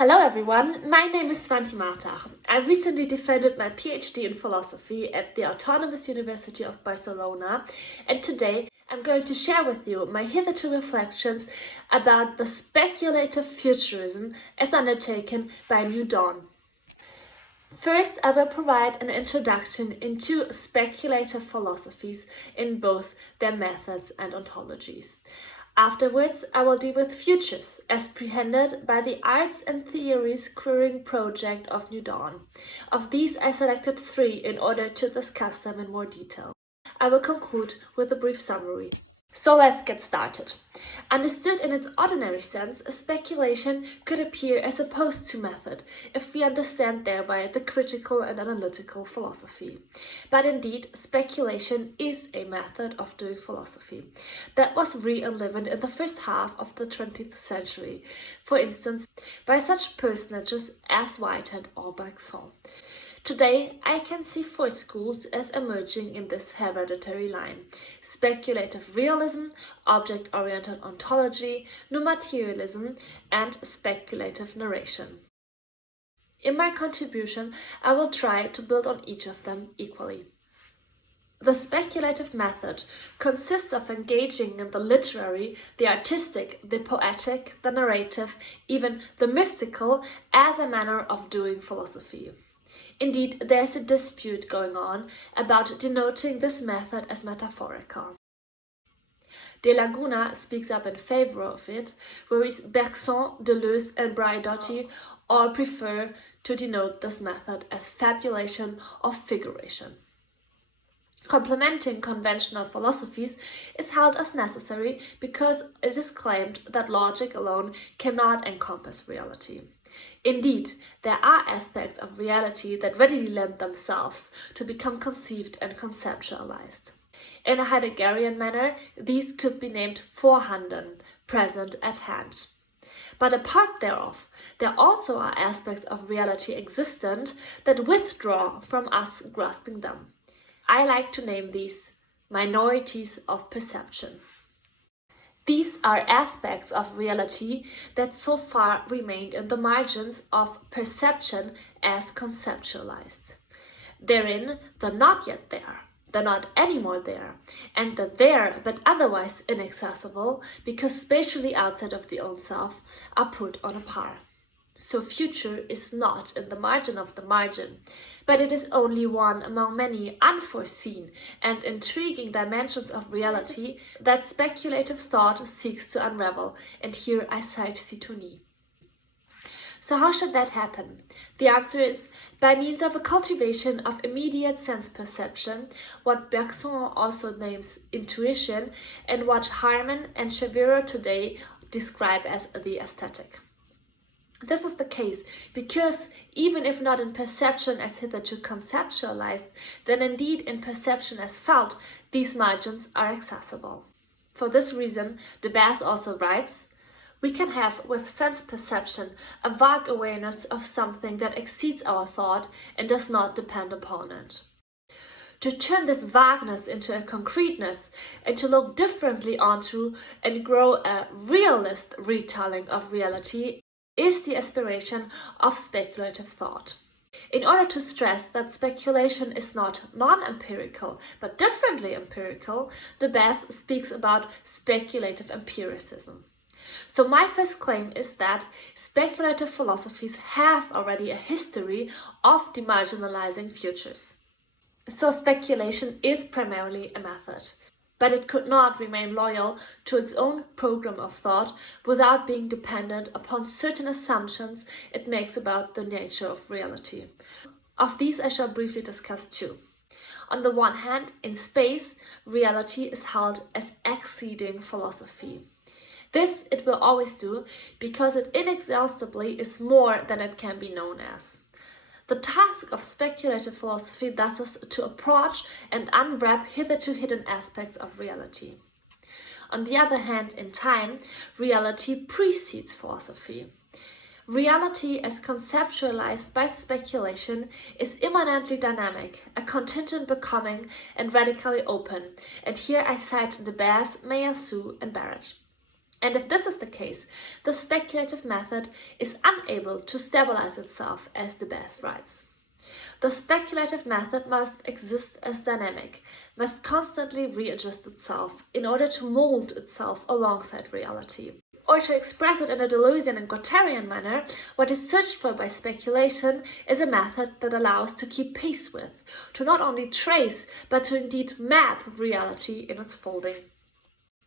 Hello everyone, my name is Swantje Martach. I recently defended my PhD in philosophy at the Autonomous University of Barcelona, and today I'm going to share with you my hitherto reflections about the speculative futurism as undertaken by New Dawn. First, I will provide an introduction into speculative philosophies in both their methods and ontologies. Afterwards, I will deal with futures as prehended by the Arts and Theories Querying Project of New Dawn. Of these, I selected 3 in order to discuss them in more detail. I will conclude with a brief summary. So let's get started. Understood in its ordinary sense, a speculation could appear as opposed to method, if we understand thereby the critical and analytical philosophy. But indeed, speculation is a method of doing philosophy that was re-enlivened in the first half of the 20th century, for instance, by such personages as Whitehead or Bergson. Today, I can see 4 schools as emerging in this hereditary line: speculative realism, object-oriented ontology, new materialism, and speculative narration. In my contribution, I will try to build on each of them equally. The speculative method consists of engaging in the literary, the artistic, the poetic, the narrative, even the mystical as a manner of doing philosophy. Indeed, there is a dispute going on about denoting this method as metaphorical. De Laguna speaks up in favor of it, whereas Bergson, Deleuze and Braidotti all prefer to denote this method as fabulation or figuration. Complementing conventional philosophies is held as necessary because it is claimed that logic alone cannot encompass reality. Indeed, there are aspects of reality that readily lend themselves to become conceived and conceptualized. In a Heideggerian manner, these could be named vorhanden, present at hand. But apart thereof, there also are aspects of reality existent that withdraw from us grasping them. I like to name these minorities of perception. These are aspects of reality that so far remained in the margins of perception as conceptualized. Therein, the not yet there, the not anymore there, and the there but otherwise inaccessible, because spatially outside of the own self, are put on a par. So future is not in the margin of the margin, but it is only one among many unforeseen and intriguing dimensions of reality that speculative thought seeks to unravel, and here I cite Sidonie. So how should that happen? The answer is by means of a cultivation of immediate sense perception, what Bergson also names intuition, and what Harman and Shaviro today describe as the aesthetic. This is the case because even if not in perception as hitherto conceptualized, then indeed in perception as felt, these margins are accessible. For this reason, de Baas also writes, "We can have with sense perception a vague awareness of something that exceeds our thought and does not depend upon it." To turn this vagueness into a concreteness and to look differently onto and grow a realist retelling of reality is the aspiration of speculative thought. In order to stress that speculation is not non-empirical but differently empirical, de Baas speaks about speculative empiricism. So my first claim is that speculative philosophies have already a history of demarginalizing futures. So speculation is primarily a method, but it could not remain loyal to its own program of thought without being dependent upon certain assumptions it makes about the nature of reality. Of these I shall briefly discuss 2. On the one hand, in space, reality is held as exceeding philosophy. This it will always do because it inexhaustibly is more than it can be known as. The task of speculative philosophy thus is to approach and unwrap hitherto hidden aspects of reality. On the other hand, in time, reality precedes philosophy. Reality as conceptualized by speculation is immanently dynamic, a contingent becoming and radically open, and here I cite de Baas, Meillassoux and Barrett. And if this is the case, the speculative method is unable to stabilize itself, as de Best writes. The speculative method must exist as dynamic, must constantly readjust itself in order to mold itself alongside reality. Or to express it in a Deleuzian and Guattarian manner, what is searched for by speculation is a method that allows to keep pace with, to not only trace, but to indeed map reality in its folding.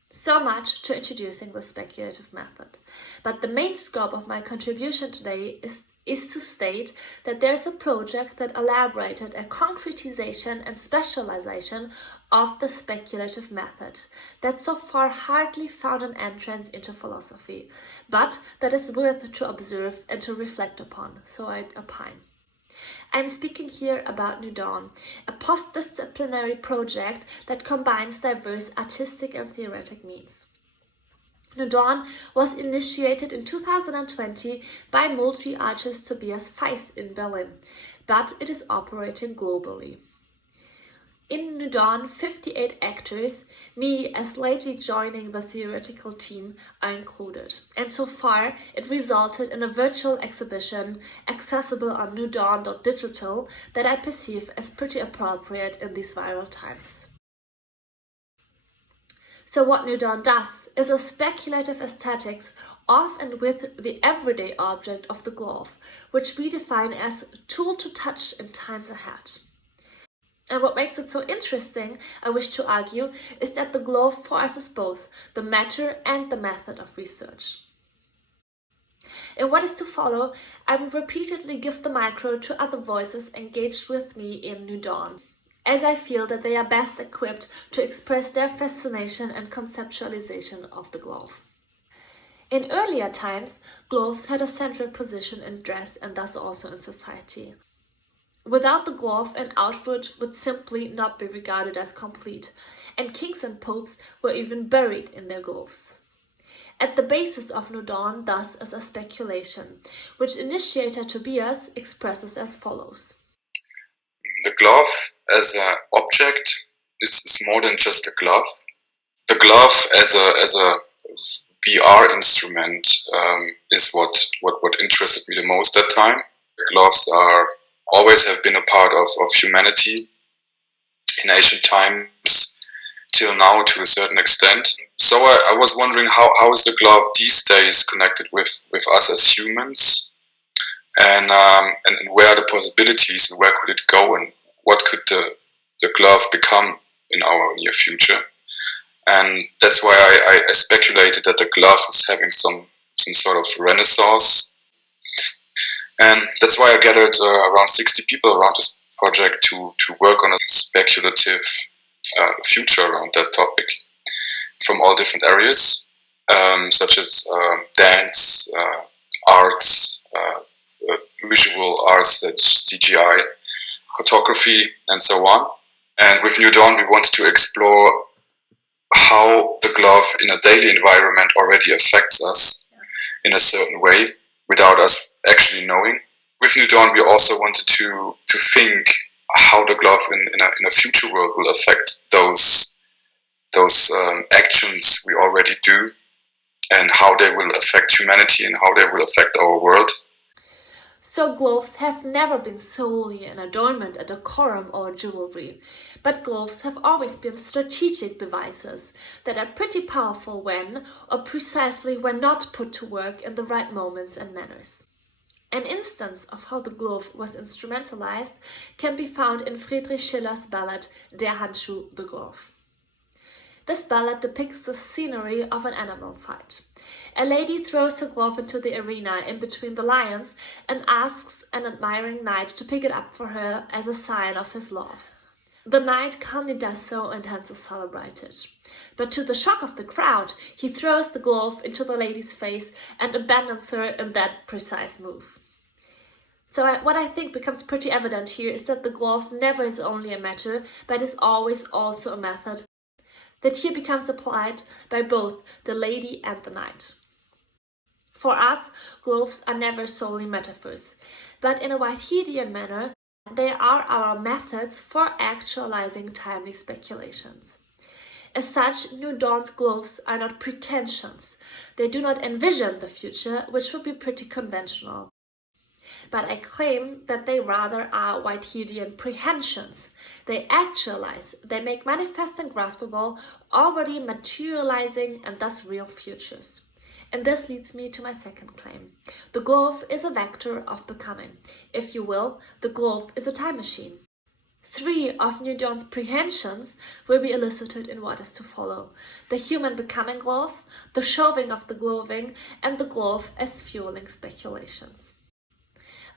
So much to introducing the speculative method. But the main scope of my contribution today is to state that there's a project that elaborated a concretization and specialization of the speculative method that so far hardly found an entrance into philosophy, but that is worth to observe and to reflect upon, so I opine. I'm speaking here about New Dawn, a post-disciplinary project that combines diverse artistic and theoretic means. New Dawn was initiated in 2020 by multi-artist Tobias Feist in Berlin, but it is operating globally. In New Dawn, 58 actors, me as lately joining the theoretical team, are included. And so far, it resulted in a virtual exhibition accessible on newdawn.digital that I perceive as pretty appropriate in these viral times. So what New Dawn does is a speculative aesthetics of and with the everyday object of the glove, which we define as a tool to touch in times ahead. And what makes it so interesting, I wish to argue, is that the glove forces both the matter and the method of research. In what is to follow, I will repeatedly give the micro to other voices engaged with me in New Dawn, as I feel that they are best equipped to express their fascination and conceptualization of the glove. In earlier times, gloves had a central position in dress and thus also in society. Without the glove, an outfit would simply not be regarded as complete, and kings and popes were even buried in their gloves. At the basis of New Dawn, thus, is a speculation, which initiator Tobias expresses as follows. The glove as an object is more than just a glove. The glove as a VR instrument is what interested me the most that time. Gloves always have been a part of humanity in ancient times till now to a certain extent. So I was wondering how is the glove these days connected with us as humans, and where are the possibilities and where could it go and what could the glove become in our near future. And that's why I speculated that the glove is having some sort of renaissance. And that's why I gathered around 60 people around this project to work on a speculative future around that topic from all different areas, such as dance, arts, visual arts, CGI, photography, and so on. And with New Dawn, we wanted to explore how the glove in a daily environment already affects us in a certain way without us actually knowing. With New Dawn, we also wanted to think how the glove in a future world will affect those actions we already do, and how they will affect humanity and how they will affect our world. So gloves have never been solely an adornment, a decorum, or jewelry, but gloves have always been strategic devices that are pretty powerful when, or precisely when not put to work in the right moments and manners. An instance of how the glove was instrumentalized can be found in Friedrich Schiller's ballad Der Handschuh, the Glove. This ballad depicts the scenery of an animal fight. A lady throws her glove into the arena in between the lions and asks an admiring knight to pick it up for her as a sign of his love. The knight calmly does so and hence is celebrated. But to the shock of the crowd, he throws the glove into the lady's face and abandons her in that precise move. So what I think becomes pretty evident here is that the glove never is only a matter, but is always also a method that here becomes applied by both the lady and the knight. For us, gloves are never solely metaphors, but in a Whiteheadian manner, they are our methods for actualizing timely speculations. As such, New Dawn's gloves are not pretensions. They do not envision the future, which would be pretty conventional. But I claim that they rather are Whiteheadian prehensions. They actualize, they make manifest and graspable, already materializing and thus real futures. And this leads me to my second claim. The glove is a vector of becoming. If you will, the glove is a time machine. 3 of New Dawn's prehensions will be elicited in what is to follow. The human becoming glove, the shoving of the gloving, and the glove as fueling speculations.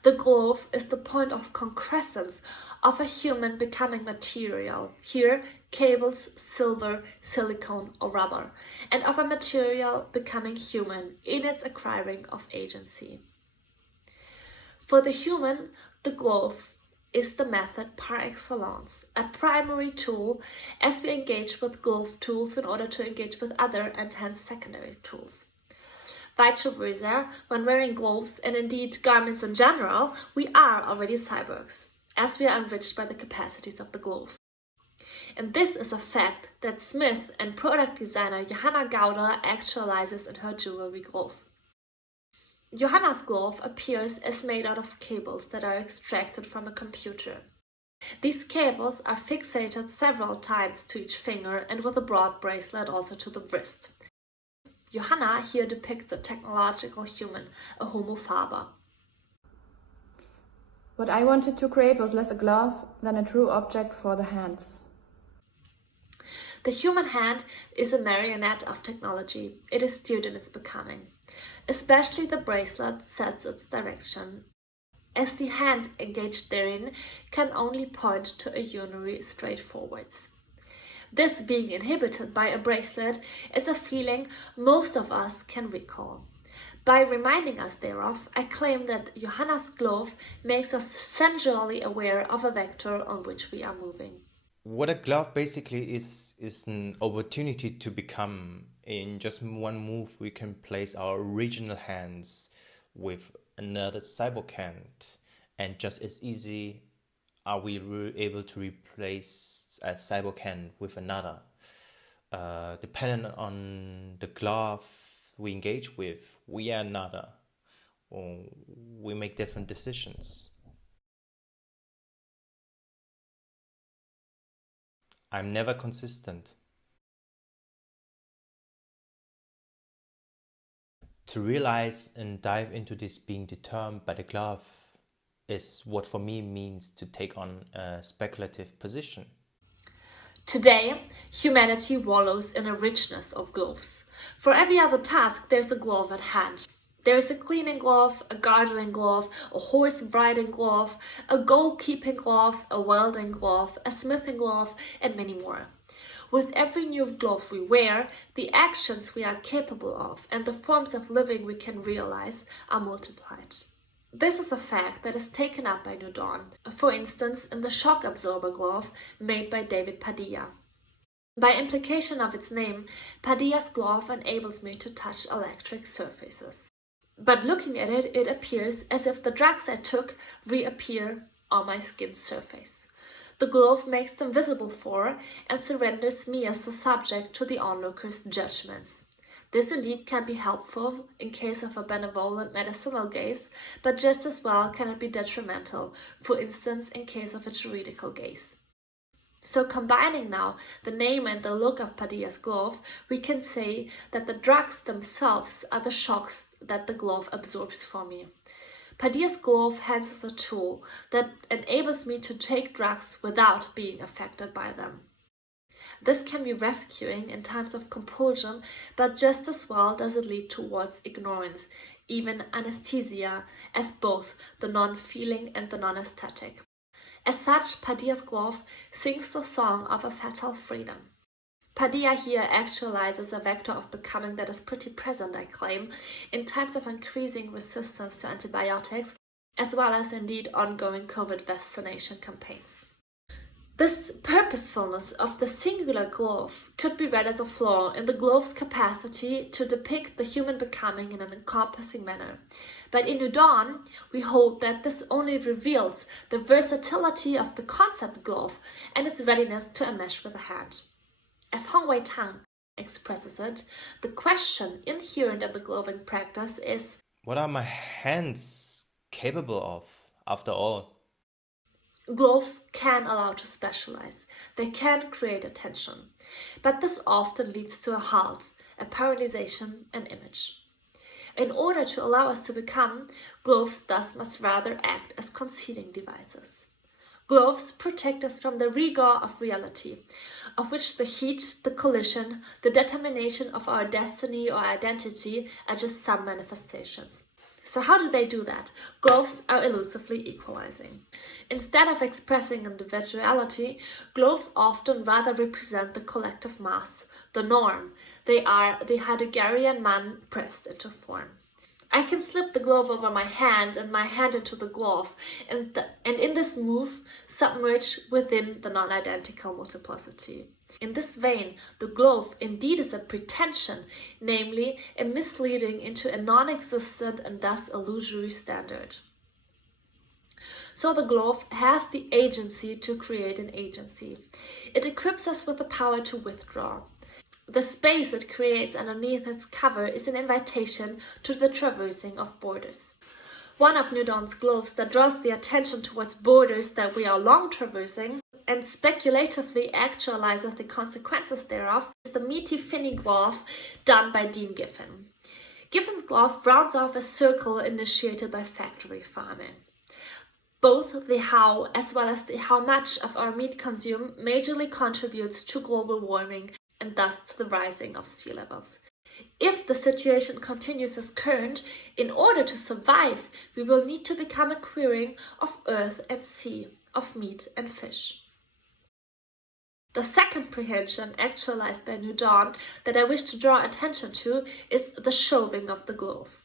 The glove is the point of concrescence of a human becoming material, here cables, silver, silicone or rubber, and of a material becoming human in its acquiring of agency. For the human, the glove is the method par excellence, a primary tool as we engage with glove tools in order to engage with other and hence secondary tools. Vice versa, when wearing gloves and indeed garments in general, we are already cyborgs, as we are enriched by the capacities of the glove. And this is a fact that Smith and product designer Johanna Gauder actualizes in her jewelry glove. Johanna's glove appears as made out of cables that are extracted from a computer. These cables are fixated several times to each finger and with a broad bracelet also to the wrist. Johanna here depicts a technological human, a homo faber. What I wanted to create was less a glove than a true object for the hands. The human hand is a marionette of technology. It is steered in its becoming. Especially the bracelet sets its direction, as the hand engaged therein can only point to a unary straightforwards. This being inhibited by a bracelet is a feeling most of us can recall. By reminding us thereof, I claim that Johanna's glove makes us sensually aware of a vector on which we are moving. What a glove basically is an opportunity to become. In just one move, we can place our original hands with another cyborg hand, and just as easy are we able to replace a cyborg hand with another. Depending on the glove we engage with, we are another, or we make different decisions. I'm never consistent. To realize and dive into this being determined by the glove is what for me means to take on a speculative position. Today, humanity wallows in a richness of gloves. For every other task, there's a glove at hand. There's a cleaning glove, a gardening glove, a horse riding glove, a goalkeeping glove, a welding glove, a smithing glove, and many more. With every new glove we wear, the actions we are capable of and the forms of living we can realize are multiplied. This is a fact that is taken up by New Dawn, for instance in the shock absorber glove made by David Padilla. By implication of its name, Padillas' glove enables me to touch electric surfaces. But looking at it, it appears as if the drugs I took reappear on my skin's surface. The glove makes them visible for and surrenders me as the subject to the onlooker's judgments. This indeed can be helpful in case of a benevolent medicinal gaze, but just as well can it be detrimental, for instance in case of a juridical gaze. So combining now the name and the look of Padillas' glove, we can say that the drugs themselves are the shocks that the glove absorbs for me. Padillas' glove hence is a tool that enables me to take drugs without being affected by them. This can be rescuing in times of compulsion, but just as well does it lead towards ignorance, even anesthesia, as both the non-feeling and the non-aesthetic. As such, Padillas' glove sings the song of a fatal freedom. Padilla here actualizes a vector of becoming that is pretty present, I claim, in times of increasing resistance to antibiotics, as well as indeed ongoing COVID vaccination campaigns. This purposefulness of the singular glove could be read as a flaw in the glove's capacity to depict the human becoming in an encompassing manner. But in New Dawn, we hold that this only reveals the versatility of the concept glove and its readiness to enmesh with the hand. As Hong Wei Tang expresses it, the question inherent in the gloving practice is, what are my hands capable of, after all? gloves can allow to specialize. They can create attention. But this often leads to a halt, a paralyzation, an image. In order to allow us to become, gloves thus must rather act as concealing devices. Gloves protect us from the rigor of reality, of which the heat, the collision, the determination of our destiny or identity are just some manifestations. So how do they do that? Gloves are elusively equalizing. Instead of expressing individuality, gloves often rather represent the collective mass, the norm. They are the Heideggerian man pressed into form. I can slip the glove over my hand and my hand into the glove, and in this move submerge within the non-identical multiplicity. In this vein, the glove indeed is a pretension, namely a misleading into a non-existent and thus illusory standard. So the glove has the agency to create an agency. It equips us with the power to withdraw. The space it creates underneath its cover is an invitation to the traversing of borders. One of Nudon's gloves that draws the attention towards borders that we are long traversing and speculatively actualizes the consequences thereof is the meaty finny glove done by Dean Giffen. Giffen's glove rounds off a circle initiated by factory farming. Both the how as well as the how much of our meat consume majorly contributes to global warming and thus to the rising of sea levels. If the situation continues as current, in order to survive, we will need to become a queering of earth and sea, of meat and fish. The second prehension actualized by New Dawn that I wish to draw attention to is the shoving of the glove.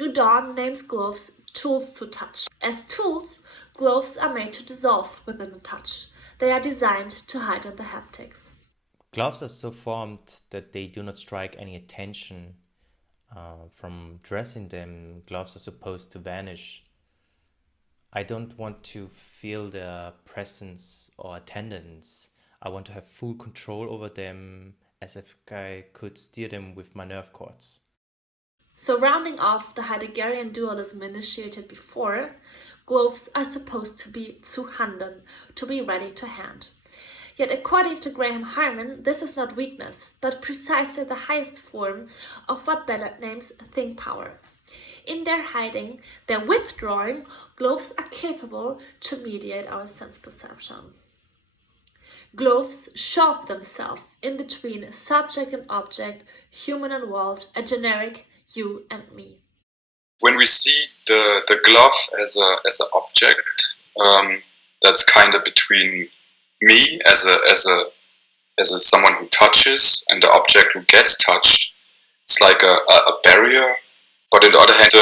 New Dawn names gloves tools to touch. As tools, gloves are made to dissolve within a touch. They are designed to heighten the haptics. Gloves are so formed that they do not strike any attention. From dressing them, gloves are supposed to vanish. I don't want to feel their presence or attendance. I want to have full control over them, as if I could steer them with my nerve cords. So rounding off the Heideggerian dualism initiated before, gloves are supposed to be zu handen, to be ready to hand. Yet according to Graham Harman, this is not weakness, but precisely the highest form of what Bennett names think power. In their hiding, their withdrawing, gloves are capable to mediate our sense perception. Gloves shove themselves in between subject and object, human and world, a generic you and me. When we see the glove as an object, that's kind of between me as a someone who touches and the object who gets touched. It's like a barrier. But on the other hand,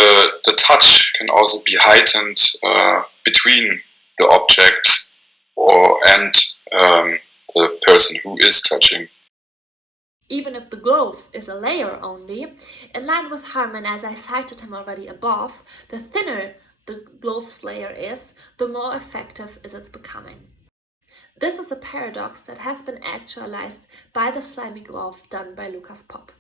the touch can also be heightened between the object and the person who is touching. Even if the glove is a layer only, in line with Harman as I cited him already above, the thinner the glove's layer is, the more effective is its becoming. This is a paradox that has been actualized by the slimy glove done by Lucas Popp.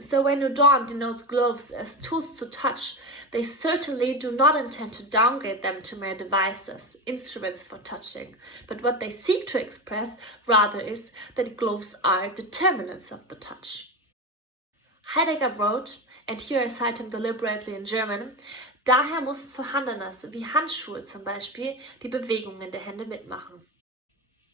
So when New Dawn denotes gloves as tools to touch, they certainly do not intend to downgrade them to mere devices, instruments for touching, but what they seek to express rather is that gloves are determinants of the touch. Heidegger wrote, and here I cite him deliberately in German, daher muss Vorhandenes wie Handschuhe zum Beispiel die Bewegungen der Hände mitmachen.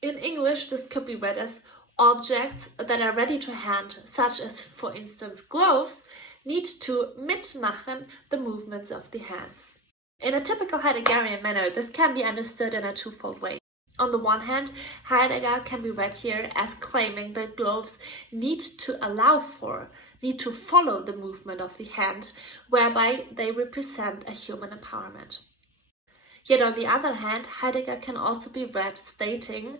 In English, this could be read as objects that are ready to hand, such as, for instance, gloves, need to mitmachen the movements of the hands. In a typical Heideggerian manner, this can be understood in a twofold way. On the one hand, Heidegger can be read here as claiming that gloves need to follow the movement of the hand, whereby they represent a human empowerment. Yet on the other hand, Heidegger can also be read stating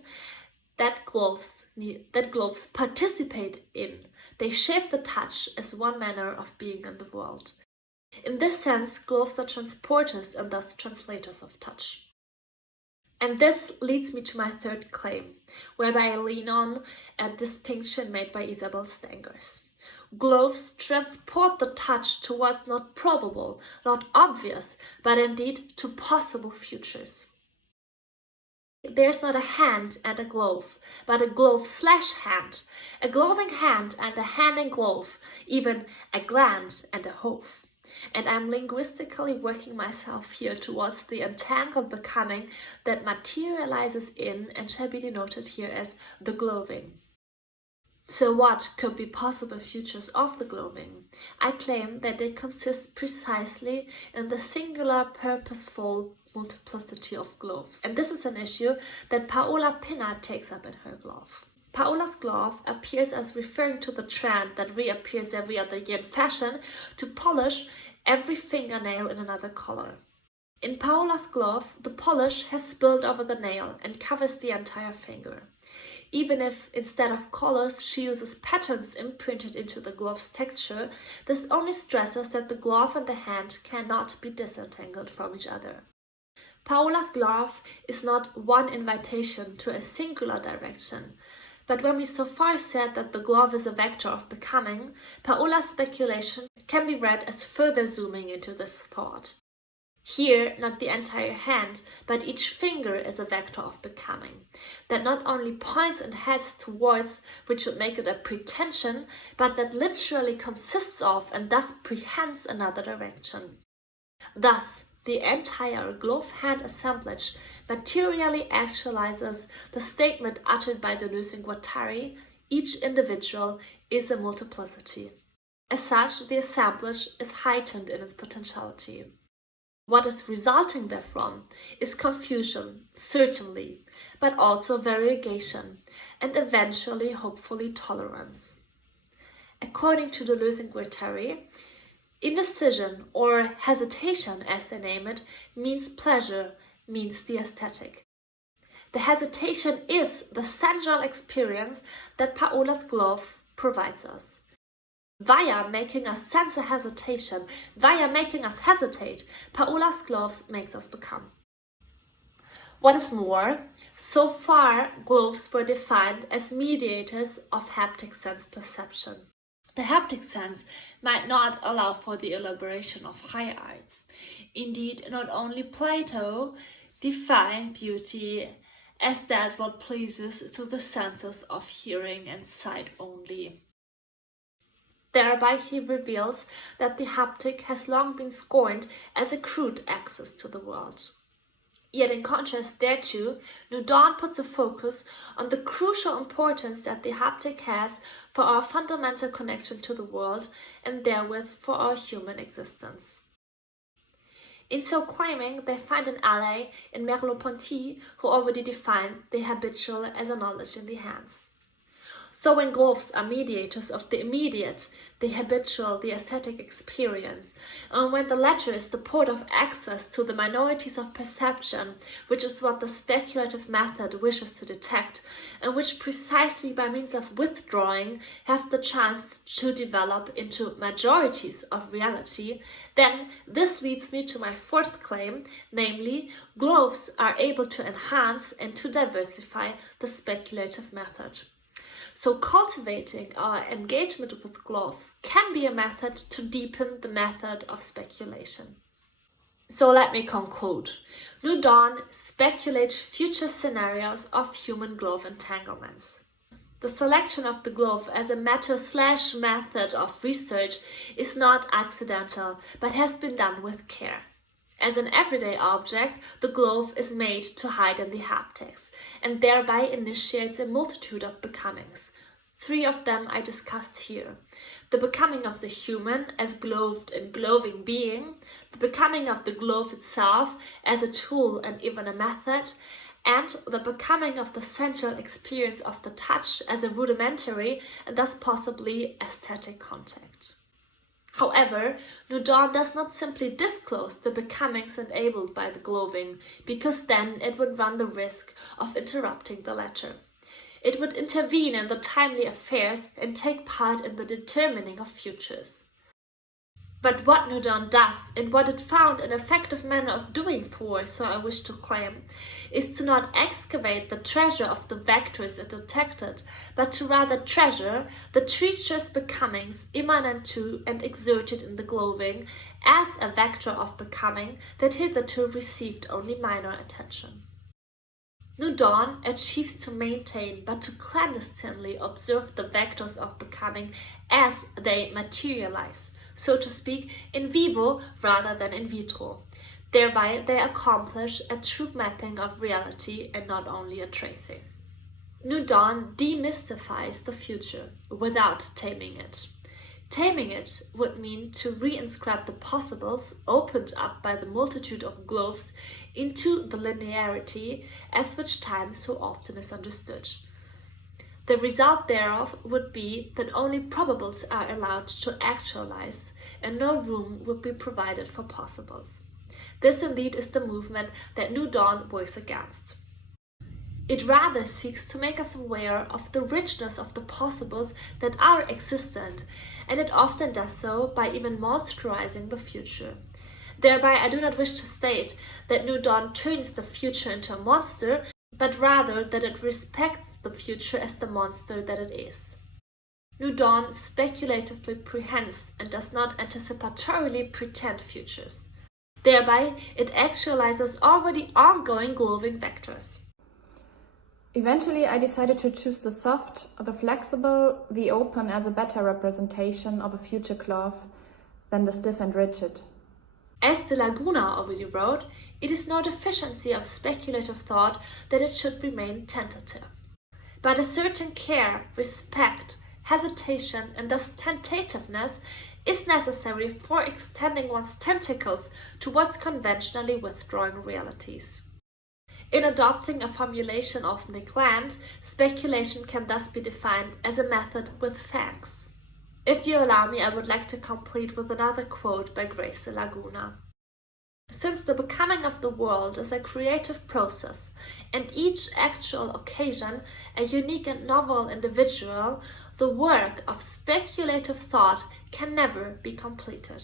that gloves participate in. They shape the touch as one manner of being in the world. In this sense, gloves are transporters and thus translators of touch. And this leads me to my third claim, whereby I lean on a distinction made by Isabel Stengers. Gloves transport the touch towards not probable, not obvious, but indeed to possible futures. There's not a hand and a glove, but a glove/hand, a gloving hand and a hand in glove, even a glance and a hove. And I'm linguistically working myself here towards the entangled becoming that materializes in and shall be denoted here as the gloving. So what could be possible futures of the gloving? I claim that they consist precisely in the singular, purposeful multiplicity of gloves. And this is an issue that Paola Pinna takes up in her glove. Paola's glove appears as referring to the trend that reappears every other year in fashion to polish every fingernail in another color. In Paola's glove, the polish has spilled over the nail and covers the entire finger. Even if, instead of colors, she uses patterns imprinted into the glove's texture, this only stresses that the glove and the hand cannot be disentangled from each other. Paola's glove is not one invitation to a singular direction, but when we so far said that the glove is a vector of becoming, Paola's speculation can be read as further zooming into this thought. Here, not the entire hand, but each finger is a vector of becoming, that not only points and heads towards, which would make it a pretension, but that literally consists of and thus prehends another direction. Thus, the entire glove-hand assemblage materially actualizes the statement uttered by Deleuze and Guattari: each individual is a multiplicity. As such, the assemblage is heightened in its potentiality. What is resulting therefrom is confusion, certainly, but also variegation, and eventually, hopefully, tolerance. According to Deleuze and Guattari, indecision, or hesitation as they name it, means pleasure, means the aesthetic. The hesitation is the central experience that Paola's glove provides us. Via making us sense a hesitation, via making us hesitate, Paola's gloves makes us become. What is more, so far gloves were defined as mediators of haptic sense perception. The haptic sense might not allow for the elaboration of high arts. Indeed, not only Plato defined beauty as that what pleases to the senses of hearing and sight only. Thereby he reveals that the haptic has long been scorned as a crude access to the world. Yet in contrast thereto, Nudon puts a focus on the crucial importance that the haptic has for our fundamental connection to the world and therewith for our human existence. In so claiming, they find an ally in Merleau-Ponty, who already defined the habitual as a knowledge in the hands. So when gloves are mediators of the immediate, the habitual, the aesthetic experience, and when the latter is the port of access to the minorities of perception, which is what the speculative method wishes to detect, and which precisely by means of withdrawing have the chance to develop into majorities of reality, then this leads me to my fourth claim, namely, gloves are able to enhance and to diversify the speculative method. So cultivating our engagement with gloves can be a method to deepen the method of speculation. So let me conclude. Nudon speculates future scenarios of human glove entanglements. The selection of the glove as a matter/method of research is not accidental, but has been done with care. As an everyday object, the glove is made to hide in the haptics, and thereby initiates a multitude of becomings. 3 of them I discussed here. The becoming of the human as gloved and gloving being, the becoming of the glove itself as a tool and even a method, and the becoming of the central experience of the touch as a rudimentary and thus possibly aesthetic contact. However, Nudon does not simply disclose the becomings enabled by the gloving, because then it would run the risk of interrupting the latter. It would intervene in the timely affairs and take part in the determining of futures. But what New Dawn does, and what it found an effective manner of doing for, so I wish to claim, is to not excavate the treasure of the vectors it detected, but to rather treasure the treacherous becomings immanent to and exerted in the glowing as a vector of becoming that hitherto received only minor attention. New Dawn achieves to maintain but to clandestinely observe the vectors of becoming as they materialize, so to speak, in vivo rather than in vitro. Thereby they accomplish a true mapping of reality and not only a tracing. New Dawn demystifies the future without taming it. Taming it would mean to reinscribe the possibles opened up by the multitude of gloves into the linearity as which time so often is understood. The result thereof would be that only probables are allowed to actualize and no room would be provided for possibles. This indeed is the movement that New Dawn works against. It rather seeks to make us aware of the richness of the possibles that are existent, and it often does so by even monsterizing the future. Thereby, I do not wish to state that New Dawn turns the future into a monster, but rather that it respects the future as the monster that it is. New Dawn speculatively prehends and does not anticipatorily pretend futures. Thereby, it actualizes already ongoing glowing vectors. Eventually, I decided to choose the soft, the flexible, the open as a better representation of a future cloth than the stiff and rigid. As de Laguna already wrote, it is no deficiency of speculative thought that it should remain tentative. But a certain care, respect, hesitation, and thus tentativeness is necessary for extending one's tentacles towards conventionally withdrawing realities. In adopting a formulation of neglect, speculation can thus be defined as a method with fangs. If you allow me, I would like to complete with another quote by Grace de Laguna. Since the becoming of the world is a creative process, and each actual occasion a unique and novel individual, the work of speculative thought can never be completed.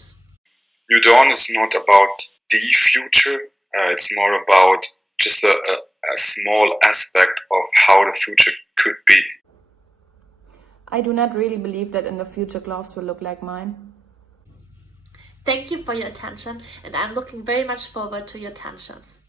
New Dawn is not about the future, it's more about just a small aspect of how the future could be. I do not really believe that in the future gloves will look like mine. Thank you for your attention, and I'm looking very much forward to your tensions.